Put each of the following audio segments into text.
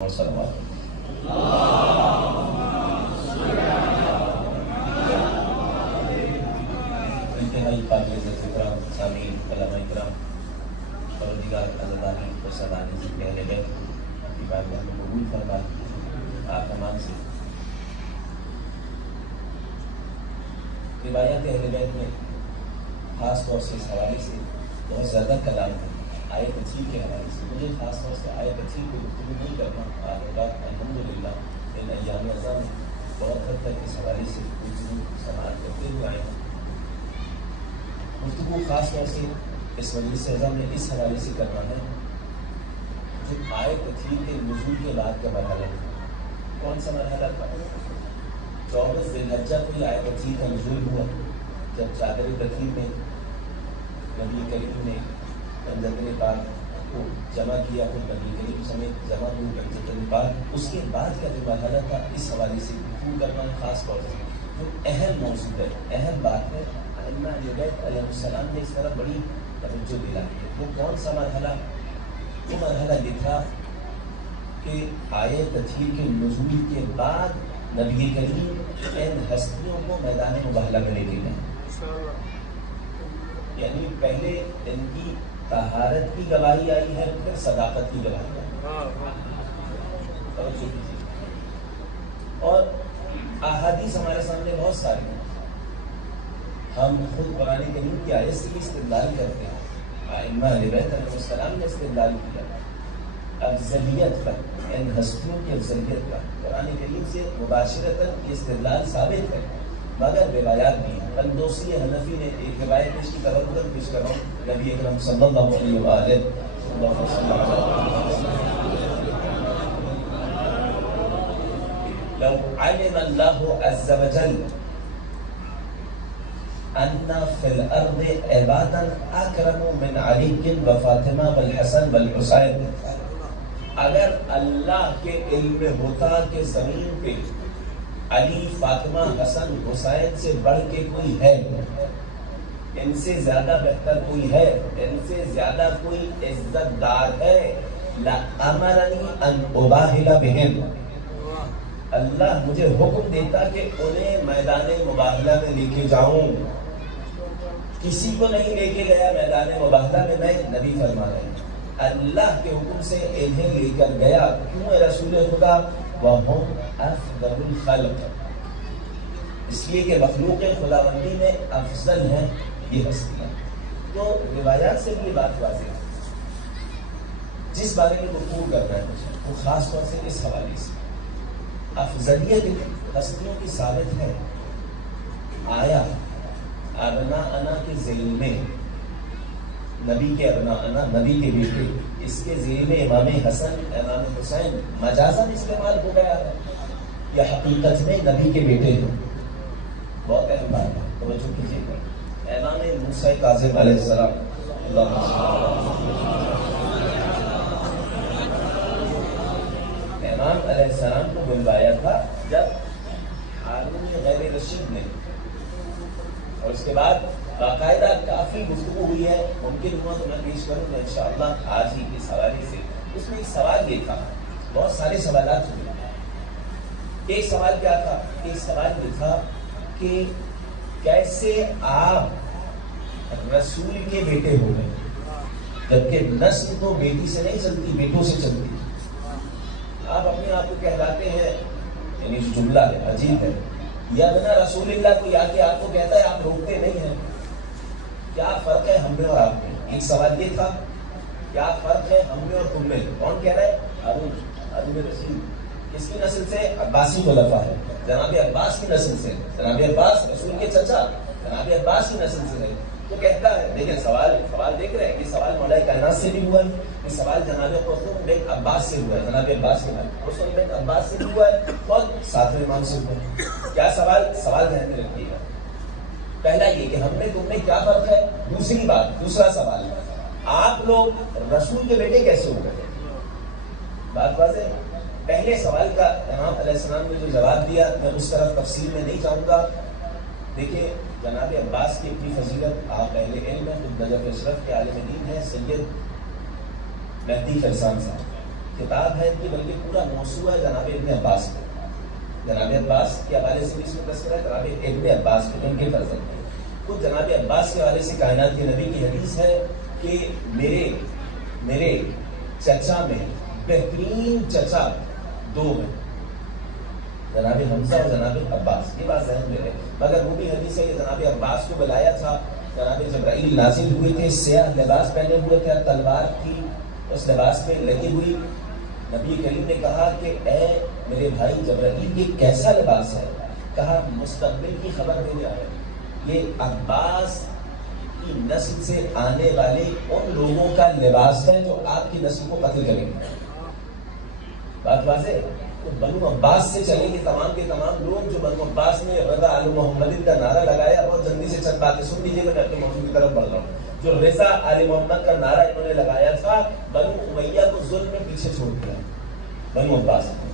اور سلامات انتہائی قابل احترام سامعین علماء کرام اور دیگر عزیزانی و سامعین ذکر اہل بیت کی بارگاہ میں قبول فرمائے آپ تمام سے روایات اہل بیت میں خاص طور سے اس حوالے سے بہت زیادہ کلام ہے آیت تفسیر کے حوالے سے مجھے خاص طور سے آیت تفسیر کو گفتگو نہیں کرنا آگے بات الحمدللہ ان ایام اعظم میں بہت حد تک اس حوالے سے گفتگو سماعت کرتے ہوئے آئے ہیں گفتگو خاص طور سے اس مجلس اعظم میں اس حوالے سے کرنا ہے جو آیت تفسیر کے نزول کے بعد کا مرحلہ ہے کون سا مرحلہ تھا 24 ذی الحجہ کو آیت تفسیر کا نزول ہوا جب چادر تطہیر میں نبی کریم نے جنگل پاک کو جمع کیا پھر نبی کریم سمیت جمع ہوئے جنگل پاک اس کے بعد کا جو مرحلہ تھا اس حوالے سے گفتگو کرنا خاص طور سے جو اہم موضوع ہے اہم بات ہے ائمہ اہل بیت علیہ السلام نے اس طرح بڑی توجہ دلائی ہے وہ کون سا مرحلہ وہ مرحلہ یہ تھا کہ آیت تطہیر کے نزول کے بعد نبی کریم ان ہستیوں کو میدان مباہلہ میں لے کے گئے یعنی پہلے ان کی طہارت کی گواہی آئی ہے پھر صداقت کی گواہی آئی اور احادیث ہمارے سامنے بہت ساری ہیں ہم خود قرآن کریم کی آیت سے بھی استدلال کرتے ہیں ائمہ اہل بیت علیہ السلام نے استدلال کیا افضلیت پر ان ہستیوں کی افضلیت پر قرآن کریم سے مباشرتاً یہ استدلال ثابت ہے مگر روایات بھی ہیں قندوسی حنفی نے ایک روایت پیش کی توجہ پیش کر رہا ہوں نبی اکرم صلی اللہ علیہ وآلہ وسلم لو علم اللہ عز وجل ان فی الارض عبادا اکرم من علی و فاطمہ والحسن والحسین اگر اللہ کے علم میں ہوتا کہ زمین پہ علی فاطمہ حسن حسین سے بڑھ کے کوئی ہے ان سے زیادہ بہتر کوئی ہے ان سے زیادہ کوئی عزت دار ہے لَأَمَرَنِي أَنْ أُبَاهِلَ بِهِمْ اللہ مجھے حکم دیتا کہ انہیں میدان مباہلہ میں لے کے جاؤں کسی کو نہیں لے کے گیا میدان مباہلہ میں نبی فرما رہے ہیں اللہ کے حکم سے انہیں لے کر گیا کیوں رسول خدا وَهُمْ أَفْضَلُ الْخَلْقِ اس لیے کہ مخلوق خداوندی میں افضل ہیں یہ ہستیاں تو روایات سے بھی یہ بات واضح ہے جس بارے میں گفتگو کر رہے ہیں وہ خاص طور سے اس حوالے سے افضلیت ہستیوں کی ثابت ہے آیا ابناءنا کے ذیل میں نبی کے ابناءنا نبی کے بیٹے اس کے ذیل میں امام حسن امام حسین مجازاً استعمال ہو گیا ہے یا حقیقت میں نبی کے بیٹے ہیں بہت اہم بات ہے توجہ کیجیے گا امام موسیٰ کاظم علیہ السلام امام علیہ السلام کو بلوایا تھا جب ہارون غیر رشید نے اور اس کے بعد باقاعدہ کافی گفتگو ہوئی ہے ممکن ہوا تو میں پیش کروں گا انشاءاللہ آج ہی اس حوالے سے اس میں ایک سوال یہ تھا بہت سارے سوالات ہوئے ایک سوال کیا تھا ایک سوال یہ تھا کہ کیسے آپ رسول کے بیٹے ہو گئے جبکہ نسل تو بیٹی سے نہیں چلتی بیٹوں سے چلتی آپ اپنے آپ کو کہلاتے ہیں یعنی جملہ ہے عجیب ہے یا بنا رسول اللہ کو یا کہ آپ کو کہتا ہے آپ روکتے نہیں ہیں کیا فرق ہے ہم میں اور آپ میں ایک سوال یہ تھا کیا فرق ہے ہم میں اور تم میں کون کہہ رہا ہے ہارون رشید کس کی نسل سے عباسی خلفاء ہے جناب عباس کی نسل سے جناب عباس رسول کے چچا جناب عباس کی نسل سے ہے تو کہتا ہے لیکن سوال دیکھ رہے ہیں یہ سوال مولا کائنات سے بھی ہوا ہے یہ سوال جناب قاسم بن عباس سے ہوا ہے جناب عباس کے بعد قاسم بن عباس سے بھی ہوا ہے اور ساتویں امام سے ہوا ہے کیا سوال ذہن میں رکھیے گا پہلا یہ کہ ہم میں تم میں کیا فرق ہے دوسری بات دوسرا سوال آپ لوگ رسول کے بیٹے کیسے ہو گئے بات واضح پہلے سوال کا امام علیہ السلام نے جو جواب دیا میں اس طرف تفصیل میں نہیں جاؤں گا دیکھیے جناب عباس کی اپنی فضیلت آپ اہل علم ہیں خود نجف اشرف کے عالم دین ہیں سید مہدی فرسان صاحب کتاب ہے کہ بلکہ پورا موضوع ہے جناب ابن عباس کا. جناب عباس کے حوالے سے بھی اس میں تذکرہ ہے. جناب ابن عباس کو ان کے فرزند ہیں. تو جناب عباس کے حوالے سے کائنات کے نبی کی حدیث ہے کہ میرے چچا میں بہترین چچا دو ہیں، جناب حمزہ اور جناب عباس. یہ بات ذہن میں ہے. مگر وہ بھی حدیث ہے کہ جناب عباس کو بلایا تھا، جناب جبرائیل نازل ہوئے تھے، سیاہ لباس پہنے ہوئے تھے، تلوار تھی اس لباس پہ لگی ہوئی. نبی کریم نے کہا کہ اے میرے بھائی جبرائیل یہ کیسا لباس ہے؟ کہا مستقبل کی خبر دینے آیا. یہ عباس کی نسل سے آنے والے ان لوگوں کا لباس ہے جو آپ کی نسل کو قتل کریں گے. بات واضح ہے. تو بنو عباس سے چلیں گے تمام کے تمام لوگ جو بنو عباس نے رضا آل محمد کا نعرہ لگایا. بہت جلدی سے چند باتیں سن لیجیے، میں اپنے موضوع کی طرف بڑھ رہا ہوں. جو رضا آل محمد کا نعرہ انہوں نے لگایا تھا، بنو امیہ کو ظلم میں پیچھے چھوڑ دیا بنو عباس نے.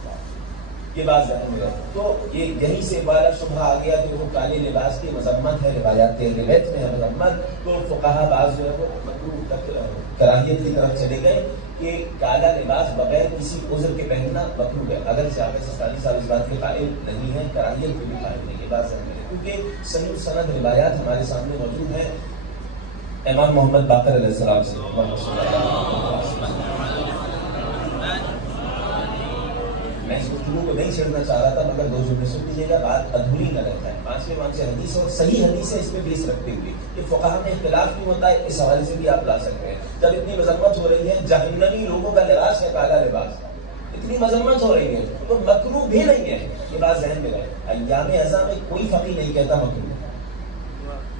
یہ بات ذہن میں رکھو. تو یہیں سے والا شبہ آ گیا کہ وہ کالے لباس کی مذمت ہے، روایات روایت میں ہے مذمت. تو فقہا بعض جو ہے وہ مکروہ تک کراہیت کی طرف چلے گئے کہ کالا لباس بغیر کسی عذر کے پہننا مکروہ ہے. اگر جامع سستانی صاحب اس بات کے قائل نہیں ہیں، کراہیت کے بھی قائل نہیں. یہ بات ذہن میں رکھو کیونکہ صحیح سند روایات ہمارے سامنے موجود ہیں امام محمد باقر علیہ السلام سے. میں اس گفتگو کو نہیں چھیڑنا چاہ رہا تھا، مگر دو جملے سن لیجیے گا، بات ادھوری نہ رہتا ہے. پانچویں حدیث اور صحیح حدیث ہے، اس پہ بیس رکھتے ہوئے کہ فقہا میں اختلاف نہیں ہوتا ہے. اس حوالے سے بھی آپ لا سکتے ہیں. جب اتنی مذمت ہو رہی ہے، جہنمی لوگوں کا لباس ہے کالا لباس، اتنی مذمت ہو رہی ہے تو مکروہ بھی نہیں ہے. یہ بات ذہن میں رہے. ایام اعضاء میں کوئی فقیہ نہیں کہتا مکروہ.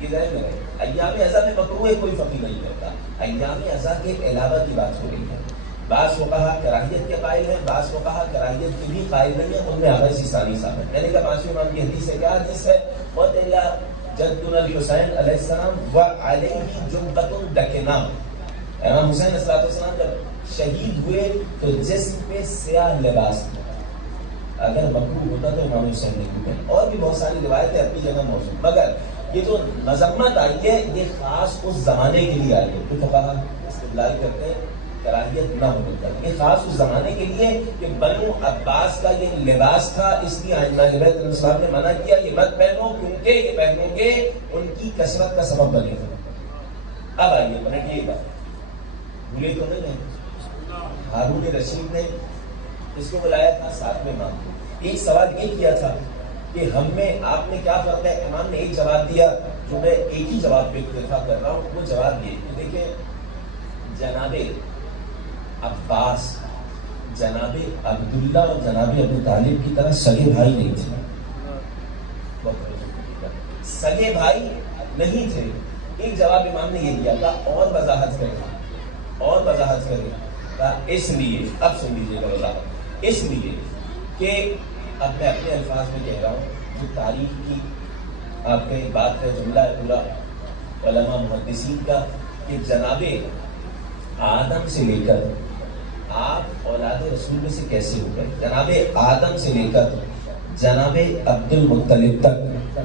یہ ذہن میں رہے. ایام اعضاء میں مکروہ ہے، کوئی فقیہ نہیں کہتا. ایام اعضاء کے علاوہ کی بات ہو رہی ہے. بعض فقہا کراہیت کے قائل ہیں، بعض فقہا کراہیت کے بھی قائل نہیں ہیں. ان میں عباس ثانی صاحب ہے. میں نے کہا پانچویں امام کی حدیث ہے. کیا حدیث ہے؟ وَتَلَّا جَدُّنَا الْحُسَيْنَ علیہ السلام وَعَلَيْهِ جُبَّةٌ دَكِنَا. امام حسین علیہ السلام جب شہید ہوئے تو جسم پہ سیاہ لباس تھا. اگر مکروہ ہوتا تو امام حسین نے کیوں؟ اور بھی بہت ساری روایتیں اپنی جگہ موجود. مگر یہ جو مذمت آئی ہے یہ خاص اس زمانے کے لیے آئی ہے. تو فقہا استدلال کرتے ہیں کراہیت نہ ہونے کا. یہ خاص اس زمانے کے لیے کہ بنو عباس کا یہ لباس تھا، اس لیے ائمہ بیت علیہ السلام نے منع کیا یہ مت پہنو کیونکہ یہ پہنو گے ان کی کثرت کا سبب بنے گا. اب آئیے پلٹیے گا، بھولے تو نہیں ہیں. ہارون رشید نے اس کو بلایا تھا ساتھ میں امام. ایک سوال یہ کیا تھا کہ ہم میں آپ نے کیا فرق ہے. امام نے ایک جواب دیا جو میں ایک ہی جواب پہ اکتفا کر رہا ہوں. وہ جواب یہ کہ دیکھیں جناب عباس جناب عبداللہ اور جناب ابو طالب کی طرح سگے بھائی نہیں تھے. سگے بھائی نہیں تھے. ایک جواب امام نے یہ دیا تھا اور وضاحت کرے اس لیے. اب سن لیجیے گا وضاحت. اس لیے کہ اب میں اپنے الفاظ میں کہہ رہا ہوں جو تاریخ کی آپ کا ایک بات ہے، جملہ ہے پورا علماء محدثین کا کہ جناب آدم سے لے کر آپ اولاد رسول میں سے کیسے ہو گئے. جناب آدم سے لے کر جناب عبد المطلب تک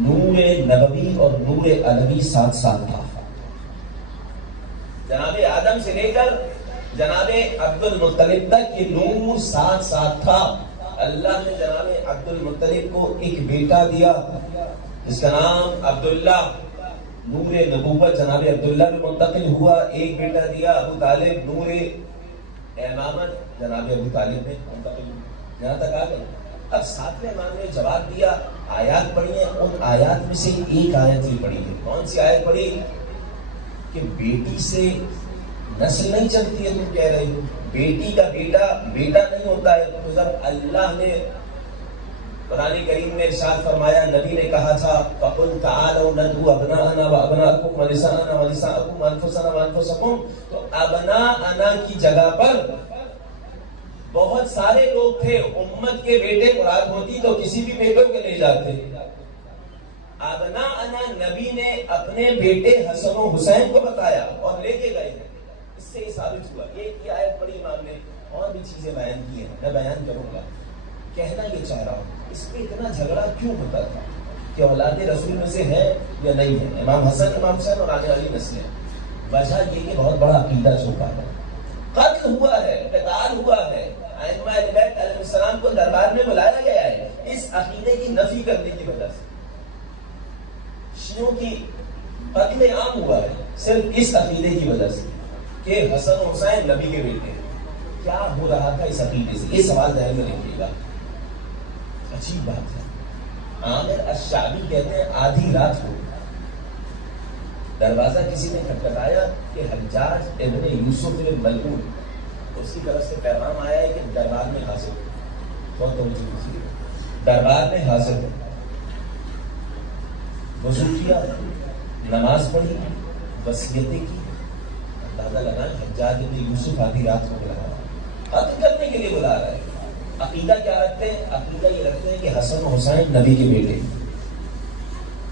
نور نبوی اور نور علوی ساتھ ساتھ تھا. جناب آدم سے لے کر جناب عبد المطلب تک یہ نور ساتھ ساتھ تھا. اللہ نے جناب عبد المطلب کو ایک بیٹا دیا جس کا نام عبداللہ. نور نبوت جناب عبداللہ میں منتقل ہوا. ایک بیٹا دیا ابو طالب. نور امامت جناب ابو طالب میں منتقل ہوا. یہاں تک آ گئے. اب ساتویں امام نے جواب دیا. آیات پڑھی ہیں، ان آیات میں سے ایک آیت ہی پڑھی ہے. کون سی آیت پڑھی؟ کہ بیٹی سے نسل نہیں چلتی ہے. تم کہہ رہے ہو بیٹی کا بیٹا نہیں ہوتا ہے. تو جب اللہ نے قرآن کریم میں ارشاد فرمایا، نبی نے کہا تھا فَقُلْ تَعَالَوْا نَدْعُوا أَبْنَاءَنَا وَأَبْنَاءَكُمْ وَنِسَاءَنَا وَنِسَاءَكُمْ وَأَنفُسَنَا وَأَنفُسَكُمْ، تو ابناءنا کی جگہ پر بہت سارے لوگ تھے. امت کے بیٹے مراد ہوتی تو کسی بھی بیٹوں کے لے جاتے. ابناءنا نبی نے اپنے بیٹے حسن و حسین کو بتایا اور لے کے گئے. اس سے یہ ثابت ہوا. یہ آیت پڑھی امام نے. اور بھی چیزیں بیان کی ہیں، میں بیان کروں گا. کہنا یہ چاہ رہا ہوں اس پہ اتنا جھگڑا کیوں ہوتا تھا کہ اولاد رسول میں سے ہے یا نہیں ہے، امام حسن امام حسین اور آنے والی نسلیں. وجہ یہ کہ بہت بڑا عقیدہ چھپا ہے. قتل ہوا ہے، قتال ہوا ہے، ائمہ اہل بیت علیہ السلام کو دربار میں بلایا گیا ہے اس عقیدے کی نفی کرنے کی وجہ سے. شیعوں کی قتل عام ہوا ہے صرف اس عقیدے کی وجہ سے کہ حسن و حسین نبی کے بیٹے ہیں. کیا ہو رہا تھا اس عقیدے سے؟ یہ سوال ذہن میں رکھیے گا. عجیب بات ہے. عامر الشعبی کہتے ہیں آدھی رات کو دروازہ کسی نے کھٹکھٹایا کہ حجاج ابن یوسف ملعون، اس کی طرف سے پیغام آیا ہے کہ دربار میں حاضر ہو. بہت توجہ کیجیے، دربار میں حاضر ہو. وضو کیا، نماز پڑھی، وصیتیں کی. اندازہ لگائیں حجاج ابن یوسف آدھی رات کو بلا رہا ہے، قتل کرنے کے لیے بلا رہا ہے. عقیدہ کیا رکھتے ہیں؟ عقیدہ یہ رکھتے ہیں کہ حسن و حسین نبی کے بیٹے.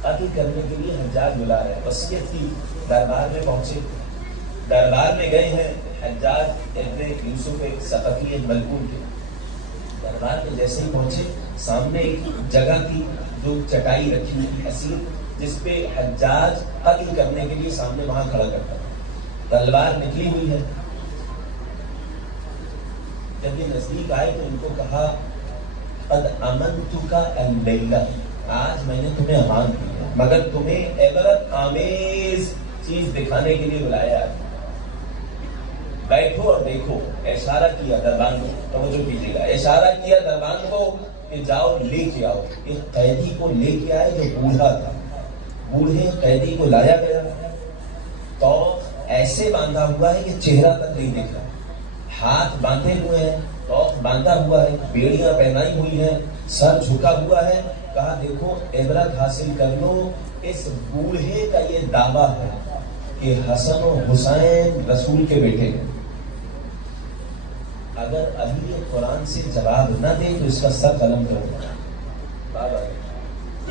قتل کرنے کے لیے حجاج بلا رہے ہیں. وصیت کی، دربار میں پہنچے، دربار میں گئے ہیں حجاج ابن یوسف ثقفی ملعون کے. دربار میں جیسے ہی پہنچے سامنے ایک جگہ تھی جو چٹائی رکھی ہوئی تھی اسیر، جس پہ حجاج قتل کرنے کے لیے سامنے وہاں کھڑا کرتا تھا. تلوار نکلی ہوئی ہے. جب یہ نزدیک آئے تو ان کو کہا قد امنتک اللیلہ، آج میں نے تمہیں امان دی ہے مگر تمہیں عبرت آمیز چیز دکھانے کے لیے بلایا ہے. بیٹھو اور دیکھو. اشارہ کیا دربان کو، توجہ کیجیے گا، اشارہ کیا دربان کو کہ جاؤ لے کے آؤ. ایک قیدی کو لے کے آئے جو بوڑھا تھا. بوڑھے قیدی کو لایا گیا تو ایسے باندھا ہوا ہے کہ چہرہ تک نہیں دکھ رہا. ہاتھ باندھے ہوئے ہیں، توق باندھا ہوا ہے، بیڑیاں پہنائی ہوئی ہیں، سر جھکا ہوا ہے. کہا دیکھو عبرت حاصل کر لو. اس بوڑھے کا یہ دعویٰ ہے کہ حسن و حسین رسول کے بیٹے ہیں. اگر ابھی یہ قرآن سے جواب نہ دے تو اس کا سر قلم کر دو.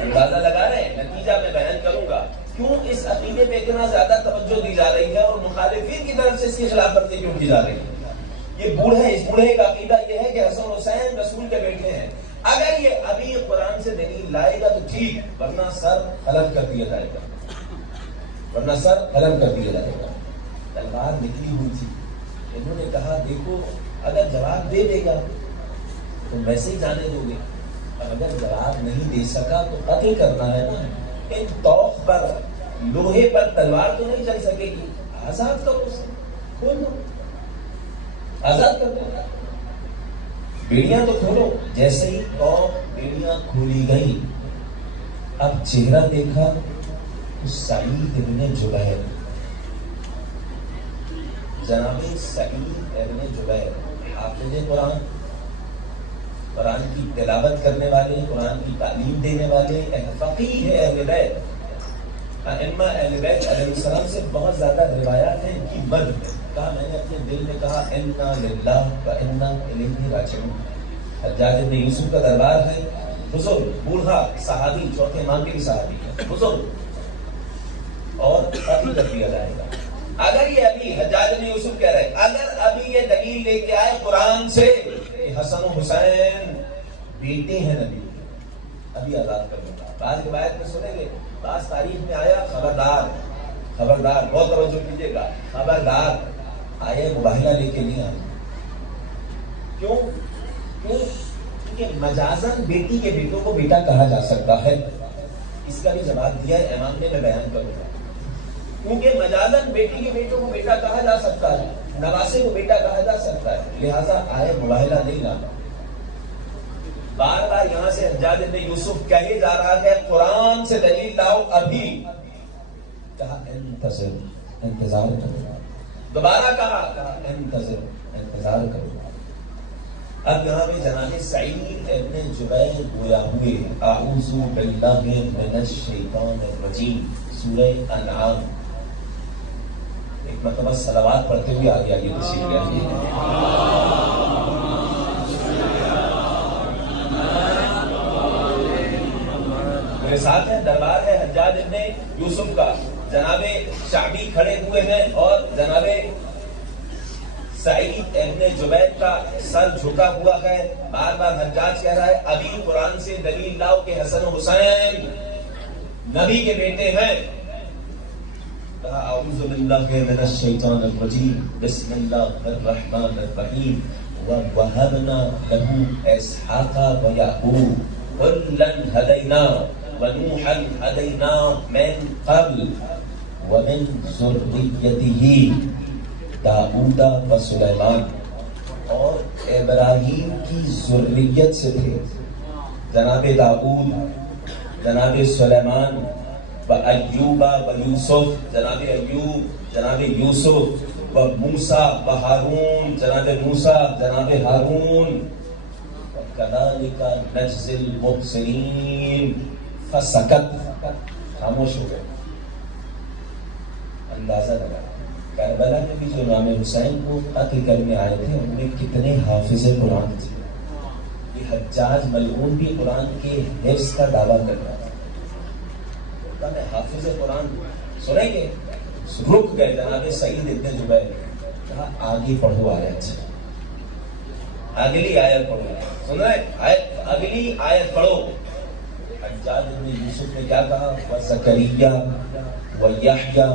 اندازہ لگا رہے ہیں، نتیجہ میں بیان کروں گا کیوں اس عقیدے پہ اتنا زیادہ توجہ دی جا رہی ہے اور مخالفین کی طرف سے اس کی خلاف ورزی کیوں کی جا رہی ہے. یہ بوڑھا، اس بوڑھے کا عقیدہ یہ ہے کہ حسن حسین رسول کے بیٹے ہیں. اگر یہ ابھی قرآن سے دلیل لائے گا تو ٹھیک، ورنہ سر قلم کر دیا جائے گا، ورنہ سر قلم کر دیا جائے گا. تلوار نکلی ہوئی تھی. انہوں نے کہا دیکھو اگر جواب دے دے گا تو ویسے ہی جانے دو گے، اور اگر جواب نہیں دے سکا تو قتل کرنا ہے نا. ان توق پر، لوہے پر تلوار تو نہیں چل سکے گی. آزاد کرو اسے، کھول دو، آزاد کر دو. بیڑیاں تو کھولو. جیسے ہی توق بیڑیاں کھولی گئی، اب چہرہ دیکھا تو سعید ابن جبیر، جناب سعید ابن جبیر، حافظ قرآن، قرآن کی تلاوت کرنے والے، قرآن کی تعلیم دینے والے، فقیہ ہے اہل بیت. ائمہ اہل بیت علیہ السلام سے بہت زیادہ روایات ہیں ان کی مدح میں. کہا میں نے اپنے دل میں کہا انا للہ و انا الیہ راجعون. حجاج ابن یوسف کا دربار ہے، بزرگ بوڑھا صحابی، چوتھے امام کے بھی صحابی ہے، بزرگ، اور قتل کر دیا جائے گا. اگر یہ ابھی حجاج ابن یوسف کہہ رہے اگر ابھی یہ دلیل لے کے آئے قرآن سے کہ حسن و حسین بیٹے ہیں نبی، ابھی آزاد کر دوں گا. بعض روایت میں سنیں گے، بعض تاریخ میں آیا خبردار، خبردار، بہت توجہ کیجیے گا، خبردار. آئے مباہلہ لے کے نہیں آئے. کیوں؟ کیونکہ مجازن بیٹی کے بیٹوں کو بیٹا کہا جا سکتا ہے. اس کا بھی جواب دیا ہے امام نے، میں بیان کروں گا. کیونکہ مجازن بیٹی کے بیٹوں کو بیٹا کہا جا سکتا ہے، نواسے کو بیٹا کہا جا سکتا ہے، لہذا آئے مباہلہ نہیں لانا. بار بار یہاں سے حجاج ابن یوسف کہے جا رہا ہے قرآن سے دلیل لاؤ ابھی. کہا انتظر، انتظار کرو. دوبارہ کہا انتظر، انتظار کرو. اب یہاں پہ جناب سعید ابن جبیر گویا ہوئے. اعوذ باللہ من الشیطان الرجیم، سورہ انعام. ایک مرتبہ صلوات پڑھتے ہوئے آگے آگے تشریف لے آئیے. میرے ساتھ ہے، دربار ہے حجاج ابن یوسف کا. جناب شعبی کھڑے ہوئے ہیں اور جناب سعید ابن جبیر کا سر جھکا ہوا ہے. بار بار حجاج کہہ رہا ہے ابھی قرآن سے دلیل لاؤ کہ حسن و حسین نبی کے بیٹے ہیں. اعوذ باللہ من الشیطان الرجیم بسم اللہ الرحمن الرحیم وَوَهَبْنَا لَهُ إِسْحَاقَ وَيَعْقُوبَ كُلًّا هَدَيْنَا وَنُوحًا هَدَيْنَا مِن قَبْلُ وَمِن ذُرِّيَّتِهِ داؤد وسلیمان، اور ابراہیم کی ذریت سے تھے جناب داؤد، جناب سلیمان، و ایوب و یوسف، جناب ایوب، جناب یوسف، و موسیٰ و ہارون، جناب موسیٰ، جناب ہارون، وَكَذَلِكَ نَجْزِي الْمُحْسِنِينَ فَسَكَتَ، خاموش ہو گئے۔ اندازہ لگا کربلا میں بھی جو امام حسین کو قتل کرنے آئے تھے ان میں کتنے حافظ قرآن تھے۔ یہ حجاج ملعون بھی قرآن کے حفظ کا دعویٰ کر رہا تھا، حافظ قرآن سنیں گے، رک گئے جناب سعید ابن جبیر، کہا آگے پڑھو آیت، اگلی آیت پڑھو، سن رہے اگلی آیت پڑھو۔ حجاج ابن یوسف نے کیا کہا؟ وَزَكَرِيَّا وَيَحْيَا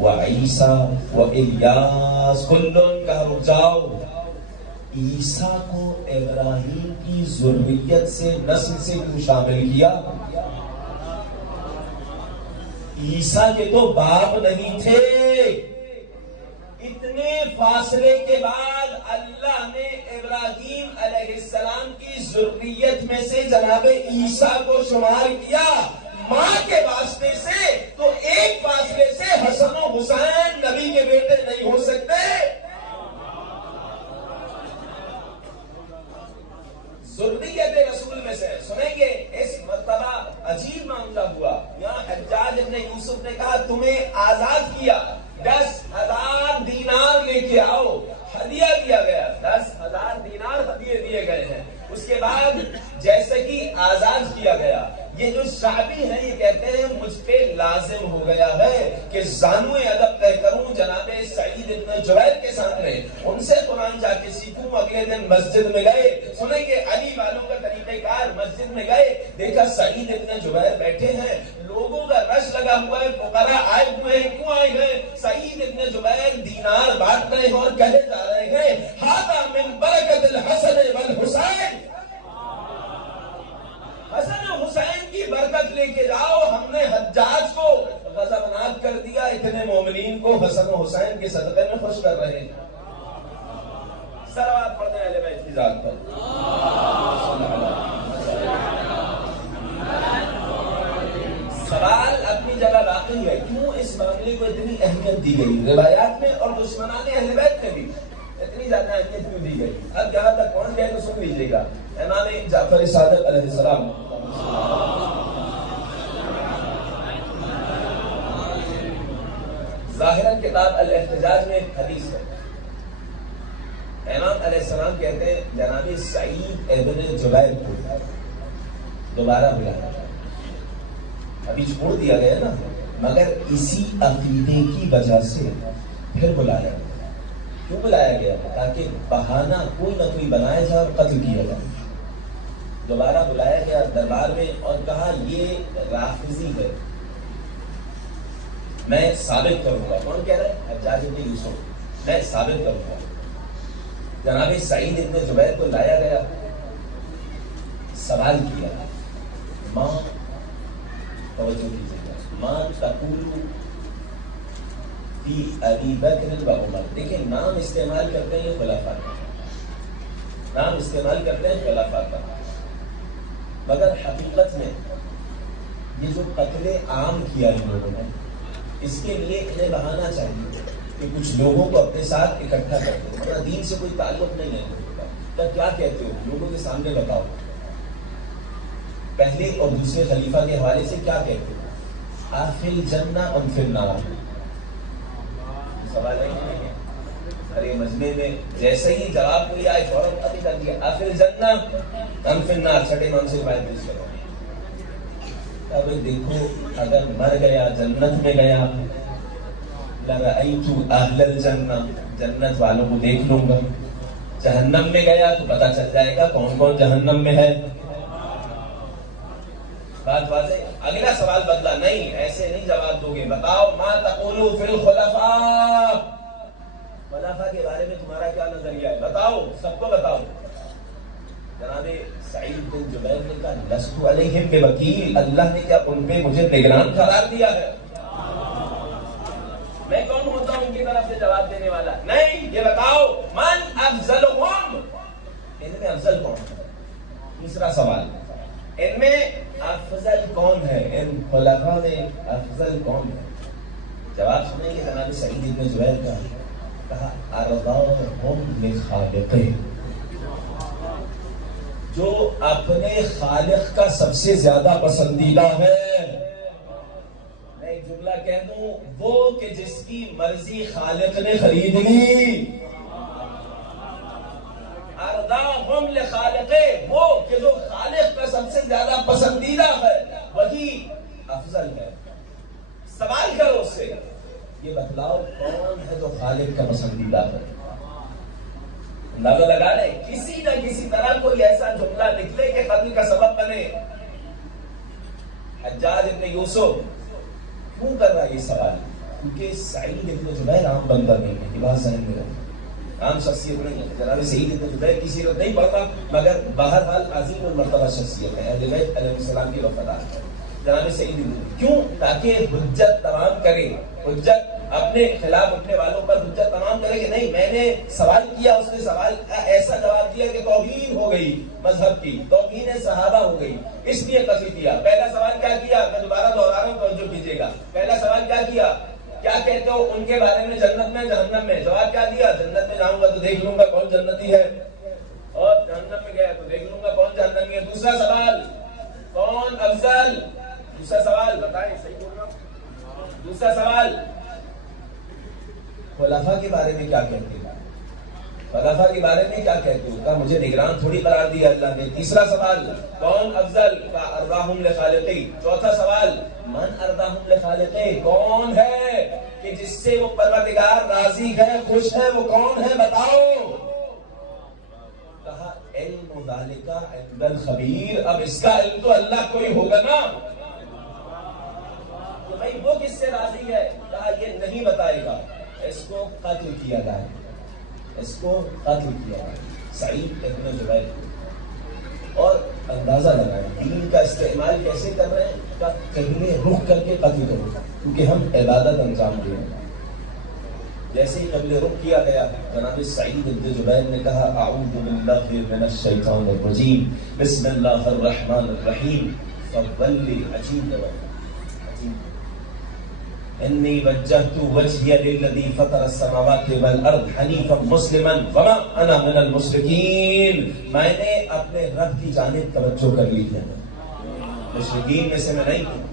وَعِيسَىٰ وَإِلْيَاسَ كُلٌّ، کہا رک جاؤ، عیسیٰ کو ابراہیم کی ذریت سے نسل سے کیوں شامل کیا؟ عیسیٰ کے تو باپ نہیں تھے۔ اتنے فاصلے کے بعد اللہ نے ابراہیم علیہ السلام کی ذریت میں سے جناب عیسیٰ کو شمار کیا ماں کے واسطے سے، تو ایک فاصلے سے حسن و حسین نبی کے بیٹے نہیں ہو سکتے؟ ذریت رسول میں سے سنیں گے۔ اس مرتبہ عجیب معاملہ ہوا، یہاں حجاج ابن یوسف نے کہا تمہیں آزاد کیا، 10,000 دینار لے کے آؤ، ہدیہ دیا گیا، 10,000 دینار ہدیے دیے گئے ہیں۔ اس کے بعد جیسے کہ آزاد کیا گیا، یہ جو شعبی ہیں یہ کہتے ہیں مجھ پہ لازم ہو گیا ہے کہ زانوِ ادب طے کروں جناب سعید ابن جبیر کے سامنے، ان سے قرآن جا کے سیکھوں۔ اگلے دن مسجد میں گئے، سنیں گے علی والوں کا طریقہ کار، مسجد میں گئے، دیکھا سعید ابن جبیر بیٹھے ہیں، لوگوں کا رش لگا ہوا ہے، فقراء آئے ہوئے ہیں، کیوں آئے ہیں؟ سعید ابن جبیر دینار بانٹ رہے ہیں اور کہے جا رہے ہیں ھذا من برکت الحسن والحسین، حسن و حسین کی برکت لے کے جاؤ، ہم نے حجاج کو غضبناک کر دیا، اتنے مومنین کو حسن و حسین کے صدقے میں خوش کر رہے ہیں۔ صلوات پڑھتے ہیں اہل بیت کی ذات پر۔ سوال اپنی جگہ باقی ہے، کیوں اس معاملے کو اتنی اہمیت دی گئی؟ روایات میں اور دشمنان اہل بیت میں بھی اتنی زیادہ اہمیت کیوں دی گئی؟ اب جہاں تک پہنچ گئے تو سن لیجیے گا۔ امام جعفر صادق علیہ السلام ظاہراً کتاب الاحتجاج میں حدیث ہے، امام علیہ السلام کہتے ہیں جناب سعید ابن جبیر کو دوبارہ بلایا، ابھی چھوڑ دیا گیا نا، مگر اسی عقیدے کی وجہ سے پھر بلایا گیا۔ کیوں بلایا گیا؟ تاکہ بہانہ کوئی نہ کوئی بنایا جائے اور قتل کیا جائے۔ دوبارہ بلایا گیا دربار میں اور کہا یہ رافضی ہے، میں ثابت کروں گا۔ کون کہہ رہا ہے؟ حجاج ابن یوسف، میں ثابت کروں گا۔ جناب سعید ابن جبیر کو لایا گیا، سوال کیا، ماں توجہ کیجیے گا، ماں تقول فی ابی بکر و عمر، دیکھیں نام استعمال کرتے ہیں خلفاء کا، نام استعمال کرتے ہیں خلفاء کا، مگر حقیقت میں یہ جو قتل عام کیا ان لوگوں نے، اس کے لیے انہیں بہانا چاہیے کہ کچھ لوگوں کو اپنے ساتھ اکٹھا کرتے ہیں، اپنا دین سے کوئی تعلق نہیں ہے، کیا کہتے ہو لوگوں کے سامنے بتاؤ، پہلے اور دوسرے خلیفہ کے حوالے سے کیا کہتے ہو؟ آفی الجنہ ام فی النار؟ سوال ہے ارے مجمع میں جیسے ہی جواب ملا ہے فوراً قتل کر دیا، آفی الجنہ ام فی النار، چھٹے امام سے روایت پیش کرو۔ اب دیکھو اگر مر گیا جنت میں گیا، لرأیت اہل الجنہ، جنت والوں کو دیکھ لوں گا، جہنم میں گیا تو پتہ چل جائے گا کون کون جہنم میں ہے۔ بات واضح. اگلا سوال بدلا, نہیں ایسے نہیں جواب دو گے. بتاؤ ما تقولو فی الخلفاء, خلفاء کے بارے میں تمہارا کیا نظریہ ہے؟ بتاؤ, سب کو بتاؤ. جناب سعید بن جبیر نے کہا لست علیہم بوکیل, اللہ نے کیا ان پہ مجھے نگران قرار دیا ہے؟ میں کون ہوتا ہوں ان کی طرف سے جواب دینے والا؟ نہیں, یہ بتاؤ من افضلہم, ان میں افضل کون ہے؟ تیسرا سوال, ان میں افضل کون ہے؟ ان خلفاء میں افضل کون ہے؟ جواب سنیں گے جناب سعید بن جبیر کا. کہا ارضاہم لخالقہ, جو اپنے خالق کا سب سے زیادہ پسندیدہ ہے. میں ایک جملہ کہہ دوں, وہ کہ جس کی مرضی خالق نے خرید لی. ارضاہم لخالقہ, وہ کہ جو خالق کا سب سے زیادہ پسندیدہ ہے وہی افضل ہے. سوال کرو اس سے, یہ بتلاؤ کون ہے جو خالق کا پسندیدہ ہے؟ اندازہ لگا لیں, کسی نہ کسی طرح کوئی ایسا جملہ نکلے کہ قتل کا سبب بنے. حجاج ابن یوسف کیوں کر رہا ہے یہ سوال؟ کیونکہ سعید ابن جبیر عام بندہ نہیں ہے. یہ بات ذہن میں رکھیں, عام شخصیت نہیں ہے. جناب سعید ابن جبیر کی سیرت نہیں پڑھتا, مگر بہرحال عظیم المرتبہ شخصیت ہے, اہل بیت علیہ السلام کی وفادار ہے. جناب سعید ابن, کیوں؟ تاکہ حجت تمام کرے, حجت اپنے خلاف اٹھنے والوں پر حجت تمام کرے کہ نہیں میں نے سوال کیا, اس نے سوال کا ایسا جواب دیا کہ توہین ہو گئی مذہب کی, توہین صحابہ ہو گئی, اس لیے قتل کیا. پہلا سوال کیا کیا؟ میں دوبارہ دوہرا رہا ہوں, توجہ کیجیے گا. پہلا سوال کیا کیا؟ کیا کہتے ہو ان کے بارے میں جنت میں جہنم میں؟ جواب کیا دیا؟ جنت میں جاؤں گا تو دیکھ لوں گا کون جنتی ہے, اور جہنم میں گیا تو دیکھ لوں گا کون جہنمی ہے. دوسرا سوال, کون افضل؟ دوسرا سوال بتائیں, صحیح بول رہا ہوں. دوسرا سوال, خلفاء کے بارے میں کیا کہتے ہیں؟ خلفاء کے بارے میں کیا کہتے ہیں؟ کہا مجھے نگران تھوڑی قرار دیا اللہ نے. تیسرا سوال, کون افضل؟ کہا ارضاہم لخالقہ. چوتھا سوال, من ارضاہم لخالقہ, کون ہے کہ جس سے وہ پروردگار راضی ہے, خوش ہے, وہ کون ہے بتاؤ؟ کہا علم ذالک عند الخبیر, اب اس کا علم تو اللہ کو ہی ہوگا نا. تو بھائی وہ کس سے راضی ہے؟ کہا یہ نہیں بتائے گا, اس کو قتل کیا جائے, اس کو قتل کیا جائے. سعید ابن جبیر. اور اندازہ لگائیں دین کا استعمال کیسے کر رہے ہیں, کہ قبلے رخ کر کے قتل کرو, کیونکہ ہم عبادت انجام دیں. جیسے ہی قبلے رخ کیا گیا, جناب سعید ابن جبیر نے کہا اعوذ باللہ من الشیطان الرجیم, بسم اللہ الرحمن الرحیم, فولی. عجیب جواب, انی وجہت وجہی للذی فطر السماوات والارض حنیفا مسلما وما انا من المشرکین. میں نے اپنے رب کی جانب توجہ کر لی ہے, مشرکین میں سے میں نہیں ہوں.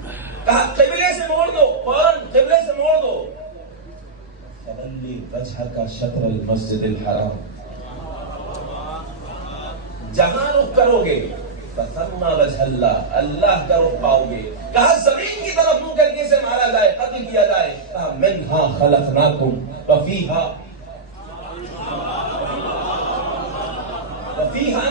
کہا قبلے سے موڑ دو, فوراً قبلے سے موڑ دو. فولی وجہک شطر المسجد الحرام, جہاں رخ کرو گے فثم وجہ اللہ, اللہ کا رخ پاؤ گے. کہا زمین کی طرف منہ کر کے اسے مارا جائے, قتل کیا جائے. کہا منہا خلقناکم وفیہا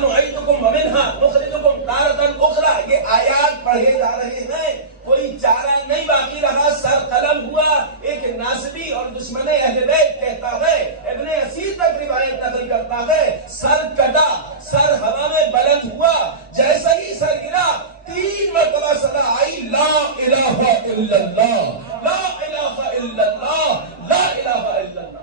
نعیدکم ومنہا نخرجکم تارۃ اخری. یہ آیات پڑھے جا رہے ہیں, کوئی چارہ نہیں باقی رہا, سر قلم ہوا. ایک ناصبی اور دشمن اہل بیت کہتا ہے, ابن اسیر تک روایت نقل کرتا ہے, سر کٹا, سر ہوا میں بلند ہوا, جیسا ہی سر گرا 3 مرتبہ صدا آئی, لا الہ الا اللہ, لا الہ الا اللہ, لا الہ الا اللہ.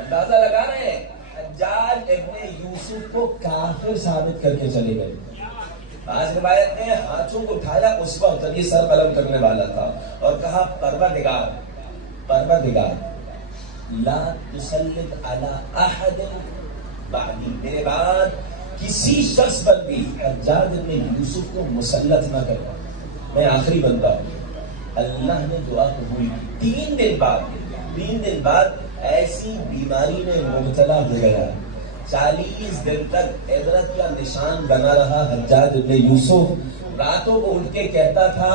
اندازہ لگا رہے ہیں, حجاج ابن یوسف کو کافر ثابت کر کے چلے گئے. آج روایت میں ہاتھوں کو اٹھایا اس وقت جب یہ سر قلم کرنے والا تھا, اور کہا پروردگار, پروردگار لا تسلط علی احد بعدی, میرے بعد کسی شخص پر بھی حجاج ابن یوسف کو مسلط نہ کرنا, میں آخری بندہ ہوں. اللہ نے دعا قبول کی. 3 دن بعد ایسی بیماری میں مبتلا ہو گیا, 40 دن تک عبرت کا نشان بنا رہا حجاج ابن یوسف. راتوں کو اٹھ کے کہتا تھا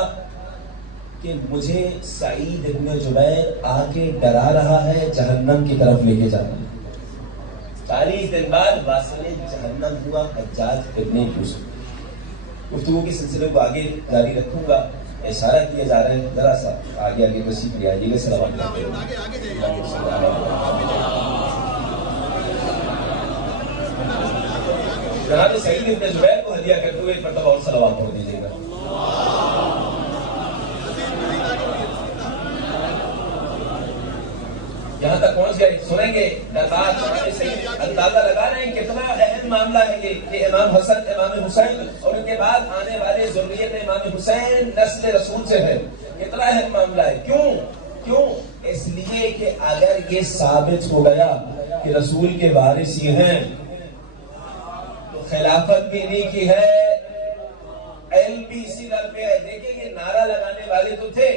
کہ مجھے سعید ابن جبیر آ کے ڈرا رہا ہے جہنم کی طرف لے کے جانا. 40 دن بعد واصل جہنم ہوا حجاج ابن یوسف. گفتگو کے سلسلے کو آگے جاری رکھوں گا. اشارہ کیا جا رہا ہے ذرا سا آگے تشریف لے آئیے گا. سلام جناب سعید ابن زبیر کو ہدیہ کرتے ہوئے ایک مرتبہ اور صلوات پڑھ دیجیے گا. یہاں تک پہنچ گئے, سنیں گے اندازہ لگا رہے ہیں کتنا اہم معاملہ ہے یہ امام حسن امام حسین اور ان کے بعد آنے والے ذریت امام حسین نسل رسول سے ہے. کتنا اہم معاملہ ہے. کیوں؟ اس لیے کہ اگر یہ ثابت ہو گیا کہ رسول کے وارث یہ ہیں تو خلافت بھی نہیں کی ہے, علم بھی اسی در پہ ہے. دیکھیں یہ نعرہ لگانے والے تو تھے,